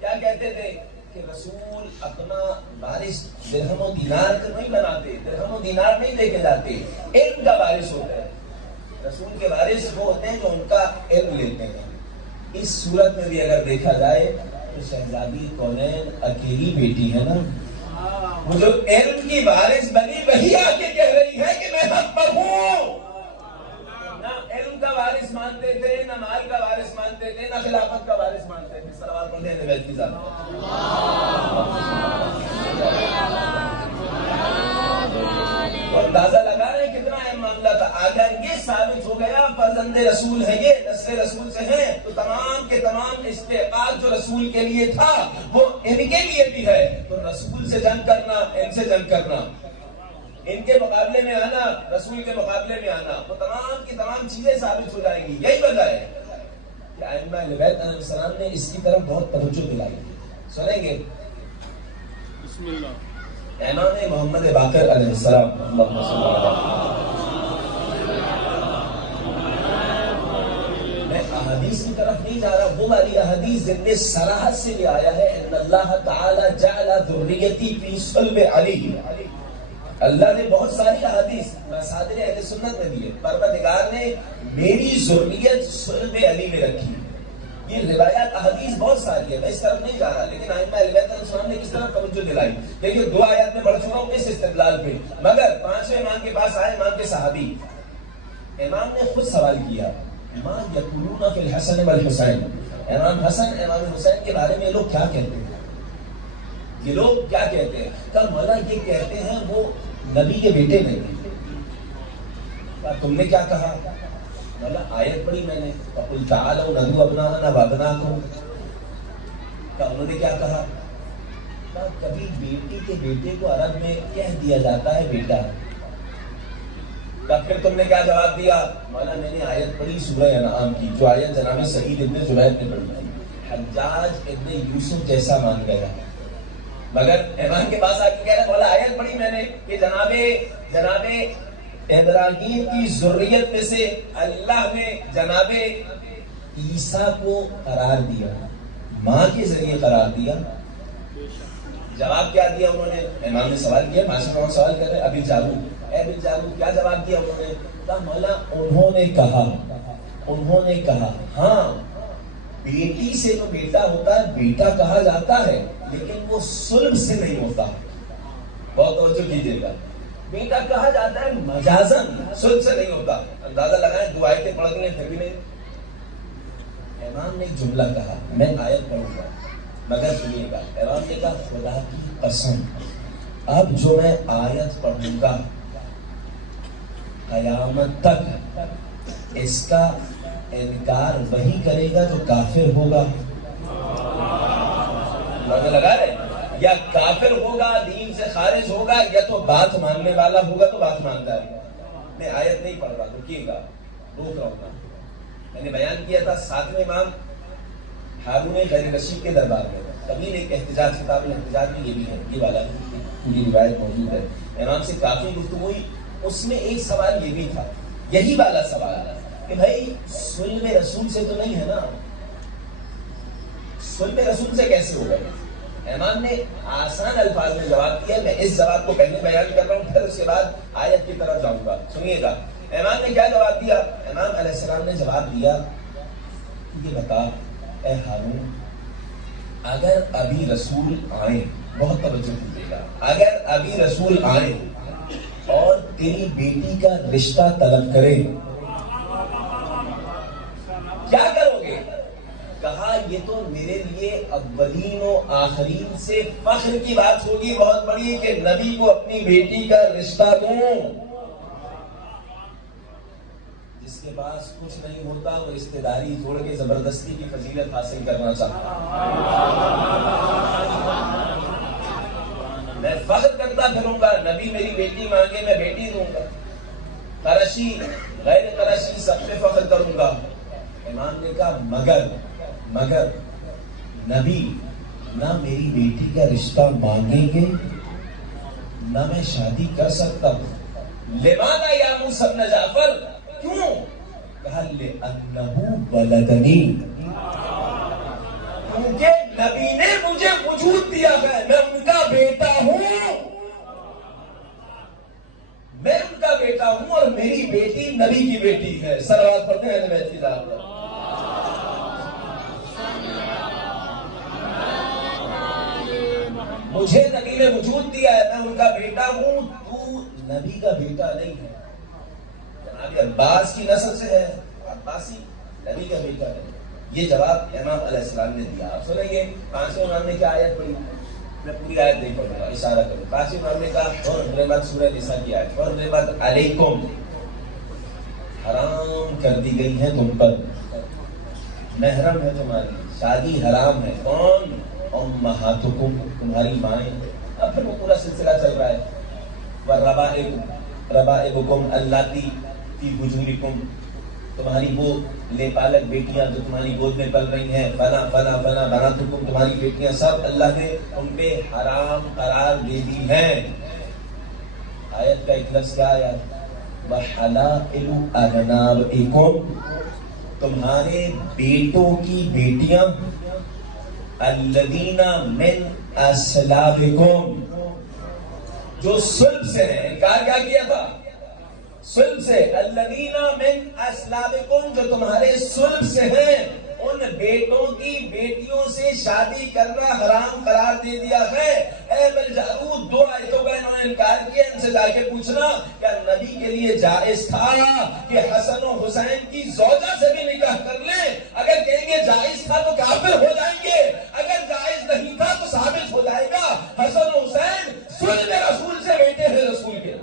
کیا کہتے تھے کہ رسول اپنا وارث درہم و دینار تو نہیں بناتے, درہم و دینار نہیں لے کے جاتے, علم کا وارث ہوتا ہے. رسول کے وارث وہ ہوتے ہیں جو ان کا علم لیتے ہیں. اس صورت میں بھی اگر دیکھا جائے تو شہزادی کونین اکیلی بیٹی ہے نا, وہ جو علم کی وارث بنی وہی آ کے کہہ رہی ہے کہ میں حق پر ہوں. نہ علم کا وارث مانتے تھے, نہ مال کا وارث مانتے تھے, نہ خلافت کا وارث مانتے تھے. صلوات پڑھتے ہیں بیت کی ذات. اور اندازہ لگا رہے ہیں کتنا اہم معاملہ تھا. اگر یہ ثابت ہو گیا فرزند رسول ہے, یہ نسل رسول سے ہیں, تو تمام کے تمام استحقاق جو رسول کے لیے تھا وہ ان کے لیے بھی ہے. تو رسول سے جنگ کرنا, ان سے جنگ کرنا, ان کے مقابلے میں آنا, رسول کے مقابلے میں آنا, وہ تمام کی تمام چیزیں ثابت ہو جائیں گی. یہی وجہ ہے کہ ائمہ اہل بیت علیہ السلام نے اس کی طرف بہت توجہ دلائی. سنیں گے بسم اللہ. امام محمد باقر علیہ السلام, اللہم صلی اللہ علیہ. میں احادیث کی طرف نہیں جا رہا, وہ والی احادیث جن میں صراحت سے یہ آیا ہے ان اللہ تعالی جعل ذریتی فی صلب علی. اللہ نے بہت ساری احادیث مصادر اہل سنت میں دی ہے, پروردگار نے میری ذریت صلب علی میں رکھی. یہ روایات احادیث بہت ساری ہے, میں اس طرف نہیں جا رہا, لیکن ائمہ اہل بیت علیہ السلام نے کس طرح توجہ دلائی. دیکھیے 2 آیات میں بڑھ چکا ہوں اس استدلال پہ, مگر 5ویں امام کے پاس آئے, امام کے صحابی. امام نے خود سوال کیا ما یقولون فی الحسن والحسین, امام حسن امام حسین کے بارے میں یہ لوگ کیا کہتے ہیں, یہ لوگ کیا کہتے ہیں. کہا مولا یہ کہتے ہیں وہ نبی کے بیٹے نہیں. تم نے کیا کہا؟ مولا آیت پڑھی میں نے, فَقُلْ تَعَالَوْا نَدْعُوا أَبْنَاءَنَا وَأَبْنَاءَكُمْ. انہوں نے کیا کہا؟ کبھی بیٹی کے بیٹے کو عرب میں کہہ دیا جاتا ہے بیٹا. پھر تم نے کیا جواب دیا؟ مولا میں نے آیت پڑھی سورہ انعام کی, جو آیت جناب سعید ابن زبیر نے پڑھی تھی. حجاج ابن یوسف جیسا مان گیا, مگر امام کے پاس آ کے کہہ رہا مولا آیت پڑھی میں نے کہ جناب ابراہیم کی ذریت میں سے اللہ نے جناب عیسیٰ کو قرار دیا, ماں کے ذریعے قرار دیا. جواب کیا دیا انہوں نے؟ امام نے سوال کیا, ماشاء اللہ سوال کر رہے ہیں ابھی جارو, اے ابھی جارو کیا جواب دیا انہوں نے؟ کہا مولا انہوں نے کہا ہاں بیٹی سے تو بیٹا ہوتا ہے, بیٹا کہا جاتا ہے, لیکن وہ صلب سے نہیں ہوتا. بہت توجہ کیجیے گا, بیٹا کہا جاتا ہے مجازن, صلب سے نہیں ہوتا. اندازہ لگائیں 2 آیتیں پڑھ گئی ہیں پھر بھی نہیں. امام نے ایک جملہ کہا, میں آیت پڑھوں گا مگر سنیے گا. امام نے کہا خدا کی قسم اب جو میں آیت پڑھوں گا قیامت تک اس کا انکار وہی کرے گا جو کافر ہوگا. لگا رہے یا کافر ہوگا, دین سے خارج ہوگا, یا تو بات ماننے والا ہوگا تو بات مانتا ہے. میں آیت نہیں پڑھ رہا, رکیے گا, روک رہا ہوں. میں نے بیان کیا تھا 7ویں امام ہارون غیر رشید کے دربار میں طویل ایک احتجاج, کتاب الاحتجاج میں یہ بھی ہے, یہ والا پوری روایت موجود ہے. امام سے کافی گفتگو ہوئی, اس میں ایک سوال یہ بھی تھا, یہی والا سوال کہ بھائی صلب رسول سے تو نہیں ہے نا, صلب رسول سے کیسے ہو گئے؟ امام نے آسان الفاظ میں جواب دیا. میں اس جواب کو پہلے بیان کر رہا ہوں, پھر اس کے بعد آیت کی طرف جاؤں گا, سنیے گا. امام نے کیا جواب دیا؟ امام علیہ السلام نے جواب دیا یہ بتا اے ہارون اگر ابھی رسول آئے، بہت توجہ دیجیے گا، اگر ابھی رسول آئے اور تیری بیٹی کا رشتہ طلب کرے، کیا کرو گے؟ کہا یہ تو میرے لیے اولین و آخرین سے فخر کی بات ہوگی بہت بڑی کہ نبی کو اپنی بیٹی کا رشتہ دوں۔ جس کے پاس کچھ نہیں ہوتا وہ رشتے داری چھوڑ کے زبردستی کی فضیلت حاصل کرنا چاہتا۔ میں فخر کرتا پھروں گا، نبی میری بیٹی مانگے میں بیٹی دوں گا، قریشی غیر قریشی سب پہ فخر کروں گا۔ امام نے کہا مگر نبی نہ میری بیٹی کا رشتہ مانگیں گے نہ میں شادی کر سکتا ہوں۔ لماذا یا موسیٰ ابن جعفر، کیوں؟ کہا لِأَنَّهُ وَلَدَنِي، کیونکہ نبی نے مجھے وجود دیا ہے، میں ان کا بیٹا ہوں، میں ان کا بیٹا ہوں اور میری بیٹی نبی کی بیٹی ہے۔ صلوات پڑھتے ہیں اہل بیت کی ذات پر۔ مجھے نبی نے وجود دیا ہے، میں ان کا بیٹا ہوں، تو نبی کا بیٹا نہیں ہے۔ جناب عباس کی نسل سے ہے، عباسی، نبی کا بیٹا ہے۔ یہ جواب امام علیہ السلام نے دیا۔ آپ سنیں گے پانچویں امام نے کیا آیت پڑھی؟ میں پوری آیت نہیں پڑھوں گا، اشارہ کروں۔ پانچویں امام نے کہا حرمت، سورہ نساء کی آیت، حرمت علیکم، حرام کر دی گئی ہے تم پر، محرم ہے تمہاری، شادی حرام ہے، کون؟ امہاتکم، تمہاری مائیں۔ اب پھر وہ پورا سلسلہ چل رہا ہے، ربائبکم اللاتی فی حجورکم، تمہاری وہ لے پالک بیٹیاں جو تمہاری گود میں پل رہی ہیں، فنا فنا فنا بناتکم، تمہاری بیٹیاں سب اللہ نے ان پہ حرام قرار دے دی ہیں۔ آیت کا ایک لفظ کیا آیا؟ وحلائل ابنائکم، تمہارے بیٹوں کی بیٹیاں، الذین من اصلابکم، جو صلب سے ہیں۔ انکار کیا کیا تھا؟ صلب سے، الذین من اصلابکم، جو تمہارے صلب سے ہیں، ان بیٹوں کی بیٹیوں سے شادی کرنا حرام قرار دے دیا ہے۔ اے بلجارود، دو آیتوں کا انہوں نے انکار کیا، ان سے جا کے پوچھنا کیا نبی کے لیے جائز تھا کہ حسن و حسین کی زوجہ سے بھی نکاح کر لیں؟ اگر کہیں گے جائز تھا تو کافر ہو جائیں گے، اگر جائز نہیں تھا تو ثابت ہو جائے گا حسن و حسین صلب رسول سے بیٹے ہیں رسول کے۔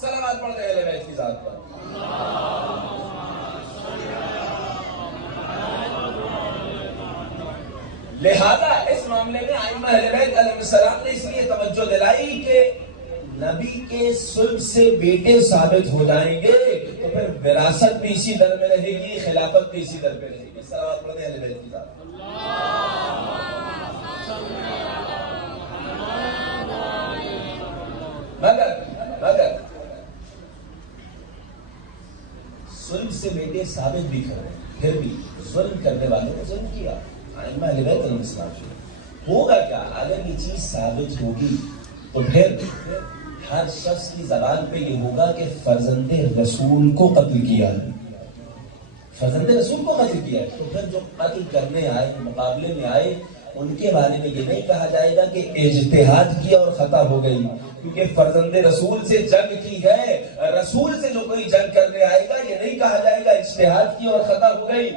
صلوات پڑھتے ہیں اہل بیت کی ذات پر۔ لہذا اس معاملے میں ائمہ اہل بیت علیہ السلام نے اس لیے توجہ دلائی کہ نبی کے صلب سے بیٹے ثابت ہو جائیں گے تو پھر وراثت بھی اسی در میں رہے گی، خلافت بھی اسی در پہ رہے گی۔ صلوات پڑھتے ہیں اہل بیت کی ذات پر۔ مگر ظلم سے بیٹے ثابت بھی کر رہے ہیں، پھر بھی ظلم کرنے والوں نے ظلم کیا۔ ائمہ اہل بیت علیہ السلام سے ہوگا کیا؟ اگر یہ چیز ثابت ہوگی تو پھر ہر شخص کی زبان پہ یہ ہوگا کہ فرزند رسول کو قتل کیا ہے، فرزند رسول کو قتل کیا ہے۔ تو پھر جو قتل کرنے آئے، مقابلے میں آئے، ان کے بارے میں یہ نہیں کہا جائے گا کہ اجتہاد کیا اور خطا ہو گئی، کیونکہ فرزند رسول سے جنگ کی ہے۔ رسول سے جو کوئی جنگ کرنے آئے گا یہ نہیں کہا جائے گا اجتہاد کی اور خطا ہو گئی،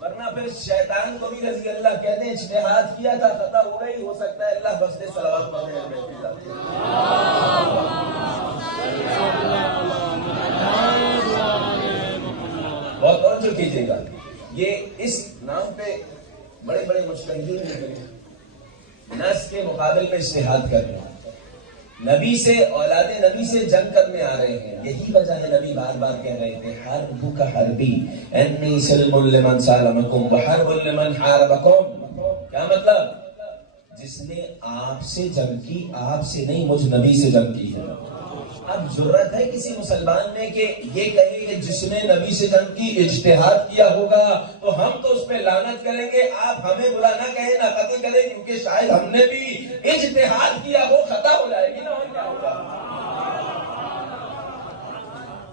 ورنہ پھر شیطان کو بھی رضی اللہ کہتے ہیں اجتہاد کیا تھا خطا ہو گئی، ہو سکتا ہے اللہ بخش دے۔ صلوات پڑھتے ہیں۔ بہت توجہ کیجیے گا، یہ اس نام پہ بڑے بڑے مجتہدین نے نص کے مقابل میں اجتہاد کر رہے ہیں، نبی سے، اولاد نبی سے جنگ کرنے آ رہے ہیں۔ یہی وجہ ہے نبی بار بار کہہ رہے تھے حربک حربی انی سلم لمن سالمکم وحرب لمن حاربکم۔ کیا مطلب؟ جس نے آپ سے جنگ کی، آپ سے نہیں، مجھ نبی سے جنگ کی ہے۔ اب ضرورت ہے کسی مسلمان نے کہ یہ کہے کہ جس نے نبی سے جنگ کی اجتہاد کیا ہوگا تو ہم تو اس پہ لعنت کریں گے، آپ ہمیں برا نہ کہیں، نہ قتل کریں، کیونکہ شاید ہم نے بھی اجتہاد کیا ہو، خطا ہو جائے گی نا، اور کیا ہوگا۔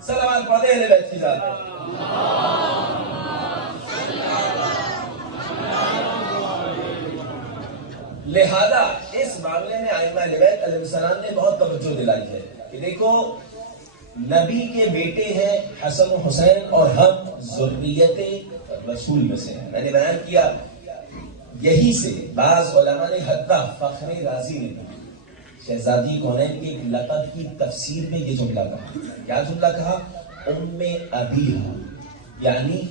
صلوات پڑھتے ہیں اہل بیت کی ذات پر۔ لہذا اس معاملے میں ائمہ اہل بیت علیہ السلام نے بہت توجہ دلائی ہے کہ دیکھو نبی کے بیٹے ہیں حسن و حسین اور ہم ذریت رسول میں سے ہیں. میں نے بیان کیا یہی سے بعض علماء نے حتی فخر رازی نے شہزادی کونین کے لقب کی تفسیر میں یہ جملہ کہا. کیا جملہ کہا؟ ام ابیہا، یعنی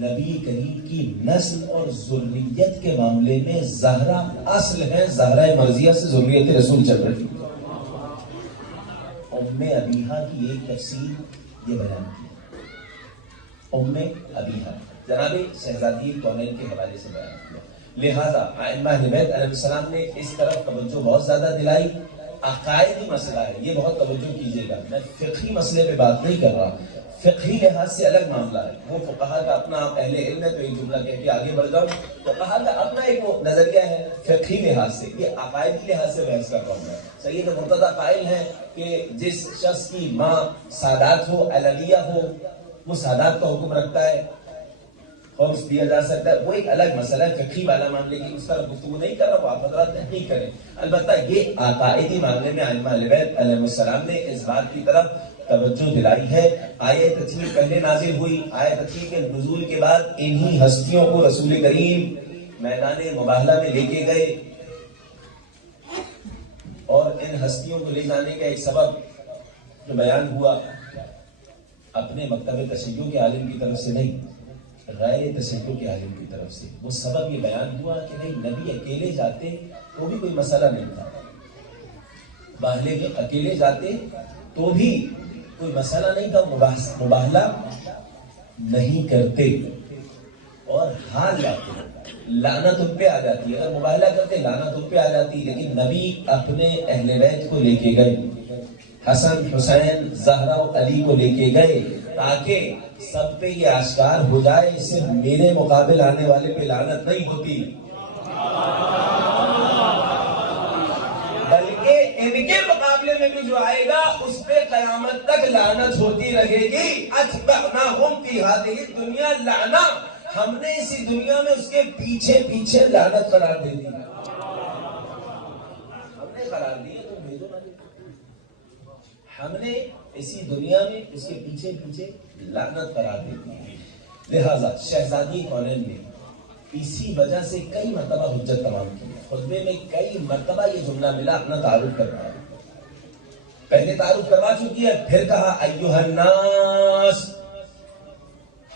نبی کریم کی نسل اور ذریت کے معاملے میں زہرا اصل ہے. زہرا مرضیہ سے ذریت رسول چل رہی. ام ابیہا کی ایک تفسیر یہ بیان کی. ام ابیہا جناب شہزادی کونین کے حوالے سے بیان کیا. لہذا ائمہ اہل بیت علیہ السلام نے اس طرف توجہ بہت زیادہ دلائی. عقائدی مسئلہ ہے، یہ بہت توجہ کیجیے گا. میں فقہی مسئلے پہ بات نہیں کر رہا، فقہی لحاظ سے الگ معاملہ ہے. وہ فقہا کا اپنا اہل علم ہے تو ایک جملہ کہہ کے آگے بڑھ جاؤں. فقہا کا اپنا ایک وہ نظریہ ہے فقہی لحاظ سے. یہ عقائدی لحاظ سے بحث کر رہا ہوں میں. سید مرتضیٰ قائل ہیں کہ جس شخص کی ماں سادات ہو، علویہ ہو، وہ سادات کا حکم رکھتا ہے، خمس دیا جا سکتا ہے. وہ ایک الگ مسئلہ ہے فقہی والا معاملے کی، اس پر گفتگو نہیں کر رہا، وہ آپ حضرات نہیں کریں. البتہ یہ عقائدی معاملے میں ائمہ اہل بیت علیہ السلام نے اس بات کی طرف توجہ دلائی ہے. آیت تطہیر پہلے نازل ہوئی، آیت تطہیر کے نزول کے بعد انہی ہستیوں کو رسول کریم میدان مباہلہ میں لے کے گئے اور ان ہستیوں کو لے جانے کا ایک سبب جو بیان ہوا اپنے مکتب تشیع کے عالم کی طرف سے نہیں، غیر تشیع کے عالم کی طرف سے. وہ سبب یہ بیان ہوا کہ نہیں نبی اکیلے جاتے تو بھی کوئی مسئلہ نہیں تھا، باہلے کے اکیلے جاتے تو بھی کوئی مسئلہ نہیں تھا، مباہلہ نہیں کرتے. اور حال جاتے لعنت ان پہ آ جاتی. اگر مباہلہ کرتے لعنت ان پہ آ جاتی. لیکن نبی اپنے اہل بیت کو لے کے گئے، حسن حسین زہرا و علی کو لے کے گئے تاکہ سب پہ یہ آشکار ہو جائے صرف میرے مقابل آنے والے پہ لعنت نہیں ہوتی، بلکہ ان کے مقابلے میں بھی جو آئے گا اس پہ قیامت تک لعنت ہوتی رہے گی. اتبعناہم فی ہذہ الدنیا لعنہ، ہم نے اسی دنیا میں اس کے پیچھے پیچھے لعنت قرار دے دی. ہم نے قرار دی تو بھیجو نہ، ہم نے اسی دنیا میں اس کے پیچھے پیچھے لعنت قرار دے دی. لہذا شہزادی کونین نے اسی وجہ سے کئی مرتبہ حجت تمام کی. خطبے میں کئی مرتبہ یہ جملہ ملا اپنا تعارف کرنا. پہلے تعارف کروا چکی ہے، پھر کہا ایھا الناس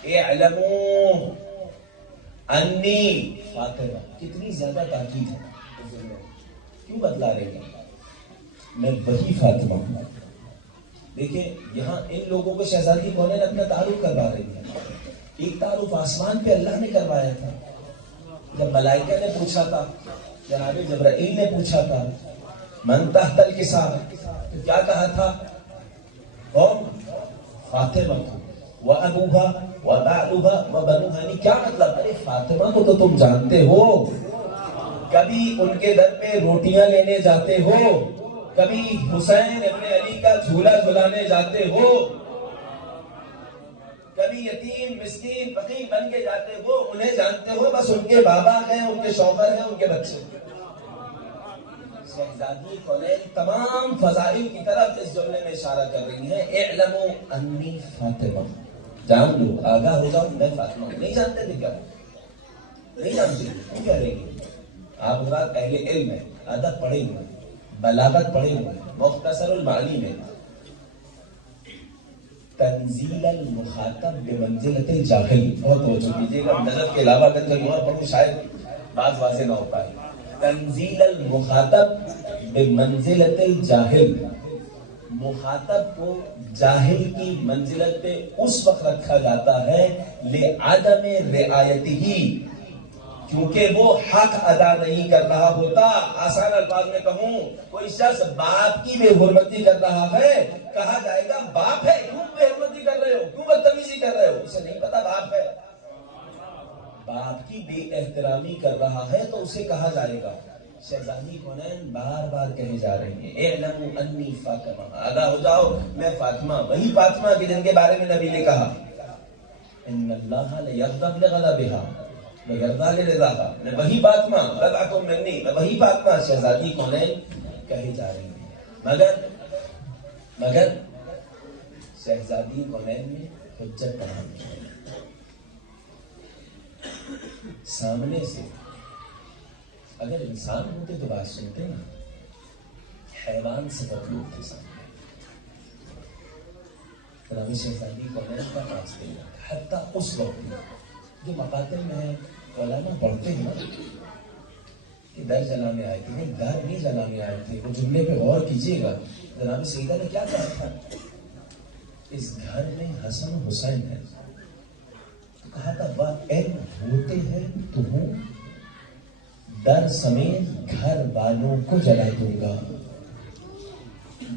اعلموا انی فاطمہ. کتنی زیادہ تاکید ہے، کیوں بتلا رہے ہیں میں وہی فاطمہ ہوں. دیکھیں یہاں ان لوگوں کو شہزادی کونین اپنا تعارف کروا رہی ہے. ایک تعارف آسمان پہ اللہ نے کروایا تھا جب ملائکہ نے پوچھا تھا، جناب جبرائیل نے پوچھا تھا من تحت الکساء، تو کیا کہا تھا؟ قوم فاطمہ و ابوہا و بعلوہا و بنوہا. یعنی کیا مطلب؟ ارے فاطمہ کو تو تم جانتے ہو، کبھی ان کے در پہ روٹیاں لینے جاتے ہو، کبھی حسین ابن علی کا جھولا جھلانے جاتے ہو، کبھی یتیم مسکین فقیر بن کے جاتے ہو، انہیں جانتے ہو. بس ان کے بابا ہیں، ان کے شوہر ہیں، ان کے بچے. شہزادی کونین تمام فضائل کی طرف اس جملے میں اشارہ کر رہی ہیں. اعلموا انی فاطمہ، جان لو، آگاہ ہو جاؤ میں فاطمہ ہوں. نہیں جانتے تھے کیا؟ نہیں جانتے کیوں کہہ رہی ہیں؟ آپ حضرات اہل علم ہیں، ادب پڑھے ہوئے ہیں، بلاغت پڑھے ہوئے ہیں. مختصر المعانی میں تنزیل المخاطب بمنزلت الجاہل، بہت توجہ کیجیے گا، نظر کے علاوہ اگر کہیں اور پڑھوں شاید بات واضح نہ ہو پائے. تنزیل المخاطب بمنزلت الجاہل، مخاطب کو جاہل کی منزلت پہ اس وقت رکھا جاتا ہے لعدم رعایتہ، کیونکہ وہ حق ادا نہیں کر رہا ہوتا. آسان الفاظ میں کہوں، کوئی شخص باپ کی بے حرمتی کر رہا ہے، کہا جائے گا باپ ہے کیوں بے حرمتی کر رہے ہو، کیوں بدتمیزی کر رہے ہو؟ اسے نہیں پتا باپ ہے. باپ کی بے احترامی کر رہا ہے تو اسے کہا جائے گا. شہزادی کونین بار بار کہے جا رہے ہیں اعلموا انی فاطمہ، آگاہ ہو جاؤ میں فاطمہ، وہی فاطمہ کہ جن کے بارے میں نبی نے کہا ان اللہ لیغضب لغضبها بگردان رضا کا میں وہی فاطمہ رضعۃ منی، میں وہی فاطمہ شہزادی کونین کہی جا رہی ہوں، مگر شہزادی کونین نے حجت تمام کی، سامنے سے اگر انسان ہوتے تو بات سنتے نا، حیوان سے مطلوب تھے سامنے، جناب شہزادی کونین کا پاس دے گا، حتیٰ اس وقت بھی جو مقاتل میں علماء پڑھتے ہیں کہ در جلانے آئے تھے، نہیں گھر نہیں جلانے آئے تھے، وہ جملے پہ غور کیجیے گا، جناب سیدہ نے کیا کہا تھا، اس گھر میں حسن و حسین ہے، تو کہا تھا وہ علم ہوتے ہیں تو ہوں در سمیت گھر والوں کو جلا دوں گا،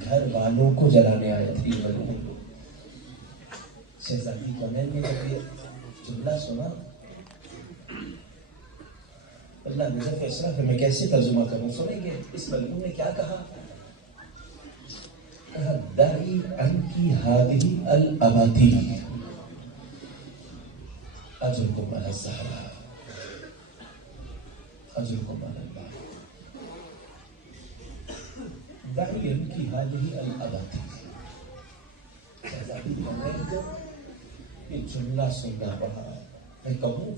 گھر والوں کو جلانے آئے تھے یہ لوگ۔ شہزادی کونین نے جب یہ جملہ سنا، اللہ نظر اشرف میں کیسے ترجمہ کروں، سنیں گے اس ملعون نے کیا کہا، کہا دعی عنکی ہذہ الاباطیل اجرکم علی الزہراء اجرکم علی اللہ، دعی عنکی ہذہ الاباطیل۔ شہزادی کونین کو یہ جملہ سننا پڑا، میں کہوں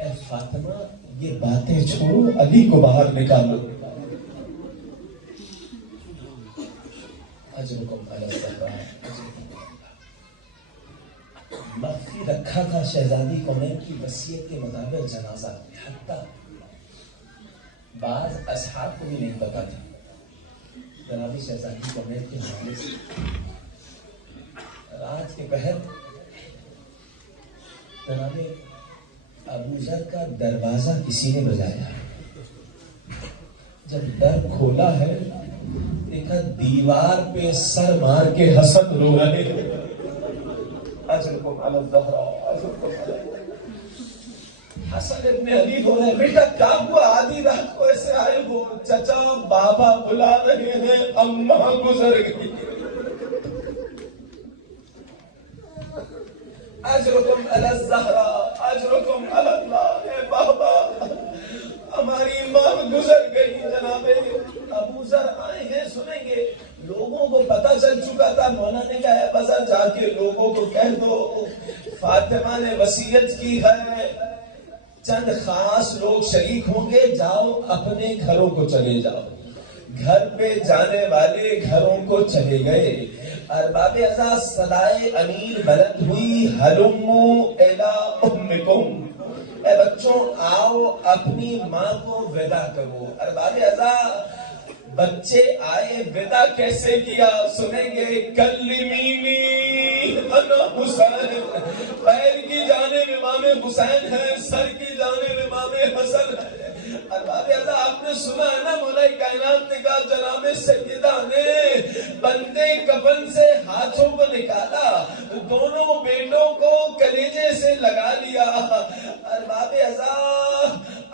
اے فاطمہ یہ باتیں چھوڑو، علی کو باہر نکالو، اجرکم علی الزہراء۔ مخفی رکھا تھا شہزادی کونین کی وصیت کے مطابق جنازہ، حتیٰ بعض اصحاب کو بھی نہیں پتا تھا جناب شہزادی کونین کے حوالے سے۔ رات کے پہر جناب ابو ذر کا دروازہ کسی نے بجایا، جب در کھولا ہے دیکھا دیوار پہ سر مار کے حسن رو رہے، اجرکم علی الزہراء اجرکم علی اللہ۔ حسن ابن علی ہو رہے، بیٹا کیا ہوا، آدھی رات کو ایسے آئے ہو، چچا بابا بلا رہے ہیں، اماں گزر گئی۔ اجرکم علی الزہراء اجرکم علی اللہ، اے بابا ہماری ماں گزر گئی۔ جناب ابو ذر آئے ہیں، سنیں گے، لوگوں کو پتہ چل چکا تھا، مولا نے کہا ہے بازار جا کے لوگوں کو کہہ دو فاطمہ نے وصیت کی ہے، چند خاص لوگ شریک ہوں گے، جاؤ اپنے گھروں کو چلے جاؤ۔ گھر پہ جانے والے گھروں کو چلے گئے، ارباب اعزاز صدائے امیر بلند ہوئی، ہلموا الی امکم، اے بچوں آؤ اپنی ماں کو ودا کرو۔ ارباب اعزاز بچے آئے، ودا کیسے کیا سنیں گے، کلمینی انا حسین، پیر کی جانب امام حسین ہے، سر کی جانب امام حسن ہے۔ ارباب اعزاز آپ نے سنا ہے نا، مولا کائنات نے کہا جناب سیدہ نے بندے کفن سے ہاتھوں کو نکالا، دونوں بیٹوں کو کلیجے سے لگا لیا۔ ارباب اعزاز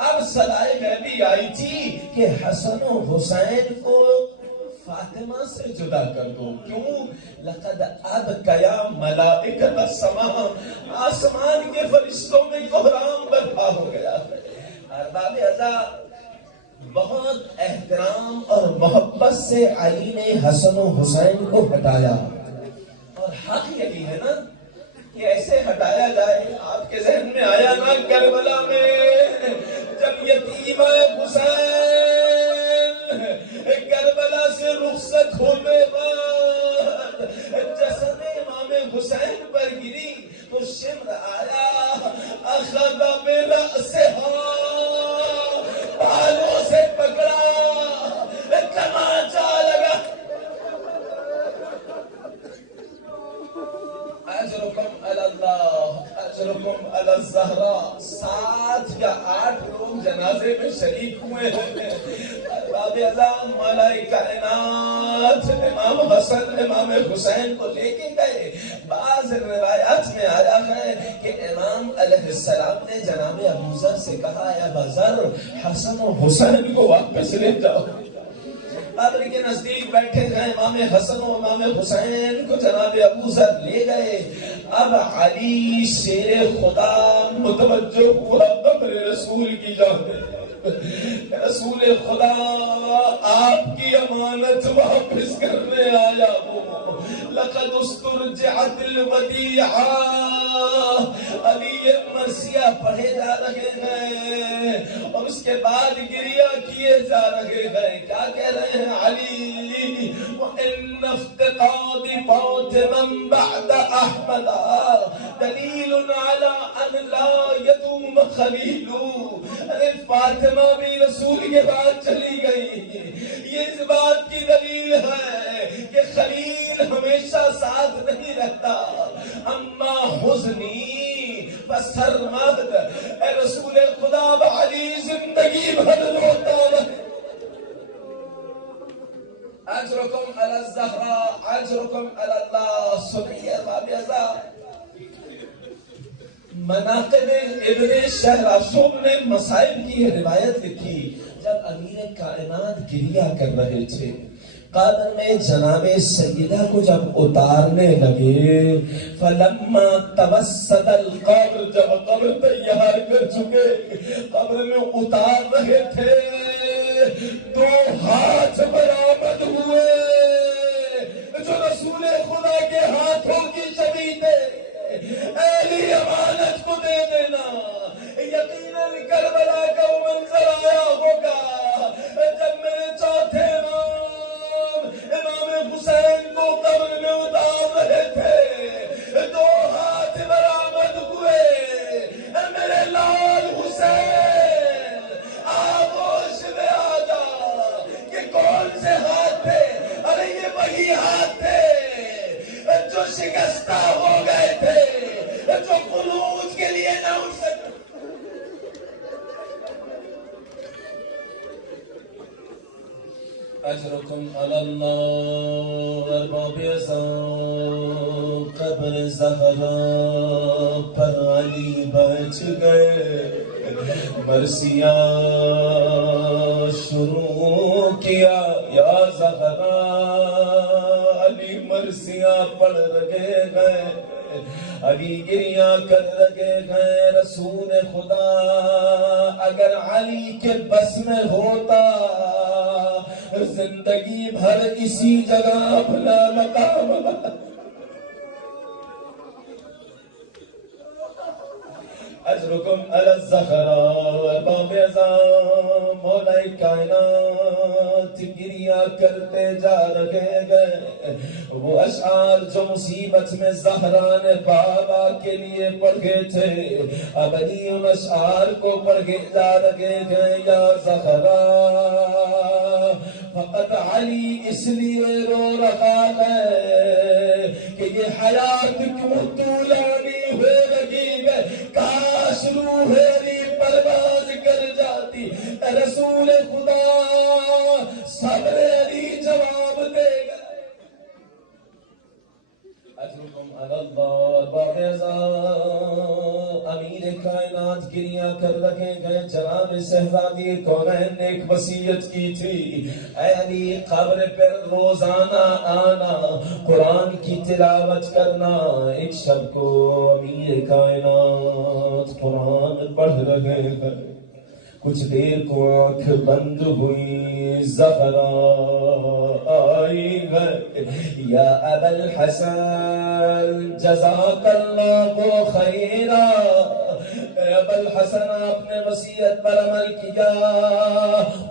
اب صلاح غیبی آئی تھی کہ حسن و حسین کو فاطمہ سے جدا کر دو، کیوں، لقد ابکیا ملائکۃ السماء، آسمان کے فرشتوں میں کوہرام برپا ہو گیا۔ ارباب اعزاز بہت احترام اور محبت سے علی نے حسن و حسین کو ہٹایا، اور حق یہی ہے نا کہ ایسے ہٹایا جائے۔ آپ کے ذہن میں آیا نا کربلا میں جب یتیم حسین کربلا سے رخصت ہونے بعد جسد امام حسین پر گری تو شمر آیا، اخذ برأسها، بالوں سے پکڑا، تماچا لگا، اجرکم علی اللہ اجرکم علی الزہراء۔ 7 یا 8 لوگ جنازے میں شریک ہوئے ہیں۔ ارباب اعزاز مولا کائنات امام حسن امام حسین کو لے کے گئے۔ بعض روایات میں آیا ہے کہ امام علیہ السلام نے جناب ابو ذر سے کہا، اے ابا ذر حسن و حسین کو واپس لے جاؤ۔ قبر کے نزدیک بیٹھے ہیں امام حسن و امام حسین کو جناب ابو ذر لے گئے۔ اب علی شیر خدا متوجہ ہوا قبر تمہارے رسول کی جانب رسول خدا آپ کی امانت واپس کرنے آیا ہوں. لقد استرجعت الودیعہ. علی مرثیہ پڑھے جا رہے ہیں اور اس کے بعد گریہ کیے جا رہے ہیں. کیا کہہ رہے ہیں علی؟ وَإِنَّ افتقاد فاطمہ بعد احمد دلیل علی ان لا یدوم خلیل. ارے فاطمہ بھی رسول کے بعد چلی گئی، یہ اس بات کی دلیل ہے کہ خلیل ہمیشہ ساتھ نہیں رہتا. اما حزنی فسرمد. اے رسول خدا علی زندگی بھر روتا رہے. اجرکم علی الزہرا اجرکم علی اللہ. سنیے رابعہ مناقب ابن شہراسوم نے مصائب کی یہ روایت لکھی. جب امیر کائنات گریہ کر رہے تھے، قبر میں جناب سیدہ کو جب اتارنے لگے، فلما توسط القبر، جب قبر تیار کر چکے قبر میں اتار رہے تھے، 2 ہاتھ برآمد ہوئے جو رسول خدا کے ہاتھوں کی شبیہ تھے. اہلی امانت کو دے دینا. یقیناً کربلا کا وہ منظر آیا ہوگا جب میرے چوتھے امام حسین کو قبر میں اتار رہے تھے، 2 ہاتھ برآمد ہوئے. میرے لال حسین آغوش میں آ جا. کہ کون سے ہاتھ تھے؟ ارے یہ وہی ہاتھ تھے جو شکستہ ہو گئے تھے، جو خروج کے لیے نہ اٹھ سکتے. اجرکم علی اللہ. ارباب ازاں قبر زہرا پر علی بچ گئے. مرثیہ شروع کیا یا زہرا. علی مرثیہ پڑھ رہے گئے، علی گریہ کر رہے گئے. رسول خدا اگر علی کے بس میں ہوتا زندگی بھر اسی جگہ اپنا مقام اجرکم علی الزہرا. باب ازاں مولا کائنات گریہ کرتے جا رہے گئے. وہ اشعار جو مصیبت میں زہرا نے بابا کے لیے پڑھے تھے، اب علی ان اشعار کو پڑھے جا رہے گئے. یا زہرا فقط علی اس لیے رو رہا ہے کہ یہ حیات کیوں طولانی ہو رہی ہے. کاش روح علی پرواز کر جاتی. رسول خدا صبر علی جواب دے گا. اجرکم علی اللہ. امیر کائنات گریہ کر رکھے گئے. جناب شہزادی کونین نے ایک وصیت کی تھی، اے علی قبر پر روزانہ آنا، قرآن کی تلاوت کرنا. ایک شب کو امیر کائنات قرآن پڑھ رہے ہیں. کچھ دیر کو آنکھ بند ہوئی، زہرا آئی ہے. یا ابا الحسن جزاک اللہ خیرا. ابا الحسن آپ نے وصیت پر عمل کیا،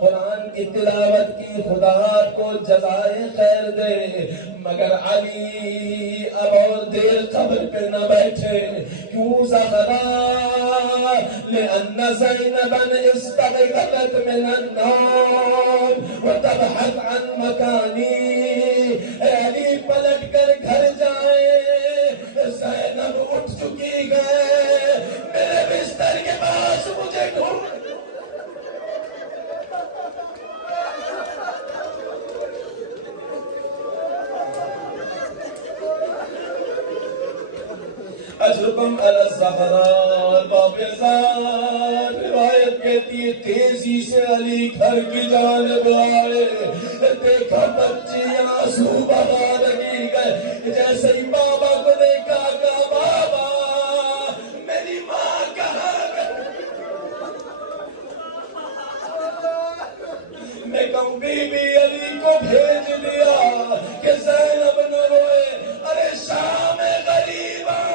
قرآن کی تلاوت کی، خدا آپ کو جزائے خیر دے. مگر علی اب اور دیر قبر پہ نہ بیٹھے. کیوں زہرا؟ لأن زینبا استغرقت من النوم وتبحث عن مکانی. اے علی پلٹ کر گھر جائیں، زینب اٹھ چکی ہے، میرے بستر کے پاس مجھے ڈھونڈ. اجرکم علی الزہرا. بابزار روایت کہتی ہے تیزی سے علی گھر کی جانب آئے. دیکھا بچی آنسو بہا رہی ہے. جیسے ہی بابا کو دیکھا، کہا بابا میری ماں کہاں گئی؟ میں کہوں بی بی علی کو بھیج دیا کہ زینب نہ روئے، ارے شام غریباں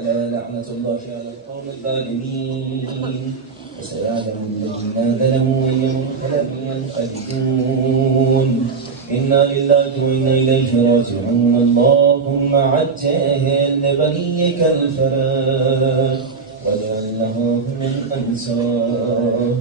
ألا لعنة الله على القوم الظالمين وسيعلم الذين ظلموا أي منقلب ينقلبون إنا لله وإنا إليه راجعون اللهم عجل لبنيك الفرج واجعلهم من أنصار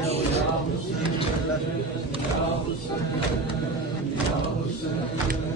Ya Hüseyin, Ya Hüseyin, Ya Hüseyin.